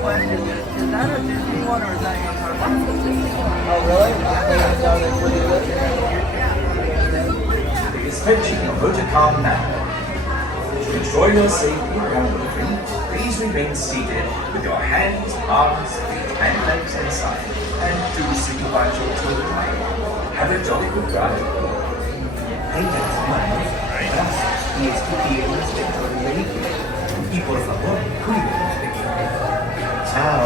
question. Is that a Disney one or is that your car? Oh, really? So they put it It's pitching a vote to calm now. To ensure your safety while moving, please remain seated with your hands, arms, feet, and legs inside, and do supervise your children. Have a jolly good ride. Tenga las manos, brazos y piernas dentro del vehículo. Y por favor, cuide a los pequeños. Chao.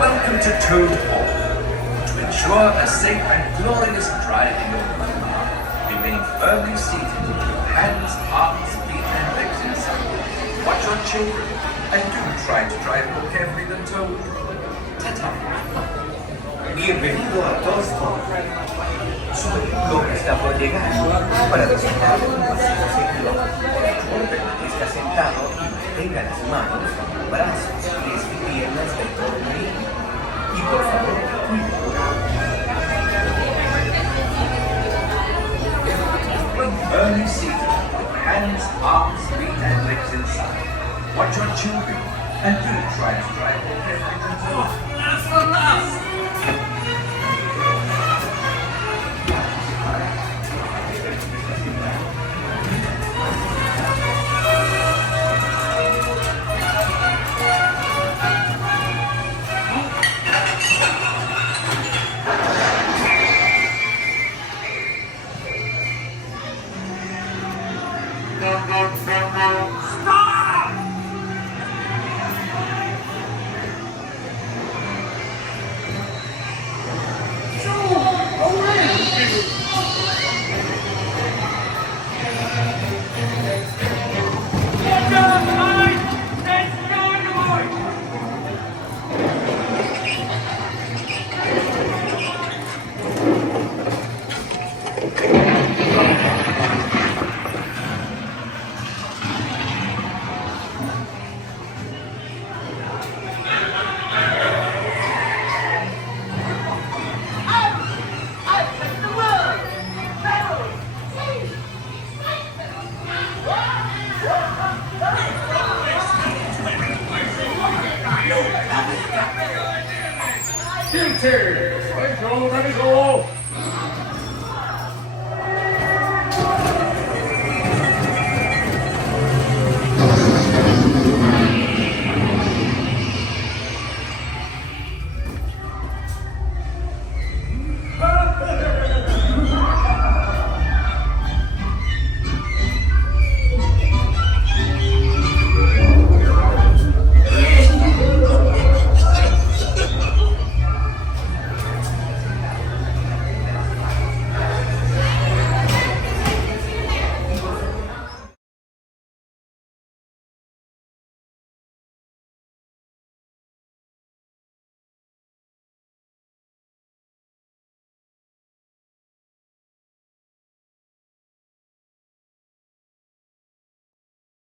Welcome to Toad Hall. To ensure a safe and glorious drive in your car, remain firmly seated with your hands, arms, feet, and legs inside. Watch your children, and do try to drive more carefully than Toad. Ta-ta. Bienvenido a Toad Hall. Su vehículo está por llegar. Para disfrutar de un paseo seguro, por favor permanezca sentado y mantenga las manos, brazos, pies y piernas dentro del vehículo. Y por favor, cuide. Firmly seated, with hands, arms, feet, and legs inside. Watch your children, and do try to drive more carefully than Toad. That's the last! Cheers! Let's go, let it go!